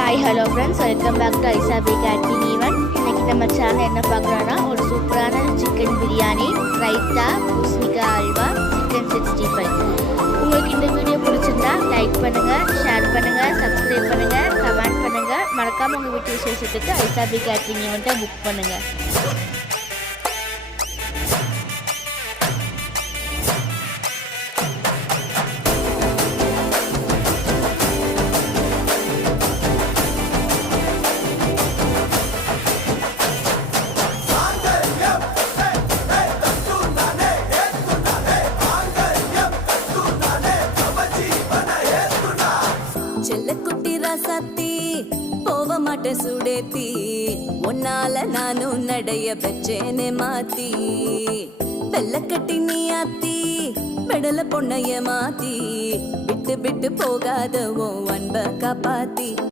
Hi hello friends, welcome back to ஐசாபி catering event. இன்றைக்கி நம்ம சேனல் என்ன பார்க்குறோன்னா ஒரு சூப்பரான சிக்கன் பிரியாணி, ரைத்தா, பூசணிக்காய் அல்வா, சிக்கன் 65. உங்களுக்கு இந்த வீடியோ பிடிச்சிருந்தா லைக் பண்ணுங்கள், ஷேர் பண்ணுங்கள், சப்ஸ்கிரைப் பண்ணுங்கள், கமெண்ட் பண்ணுங்கள். மறக்காமல் உங்கள் வீட்டு விசேஷத்துக்கு ஐசாபி கேட்ரிங் ஈவெண்ட்டை புக் பண்ணுங்கள். செல்லக்குட்டி ராசாத்தி போவ மாட்டேன் சுடேத்தி, உன்னால நானும் நடைய பெச்சேனே மாத்தி. வெள்ளக்கட்டி நீ ஆத்தி பெடல பொண்ணைய மாத்தி, விட்டு விட்டு போகாத உன் அன்ப காப்பாத்தி.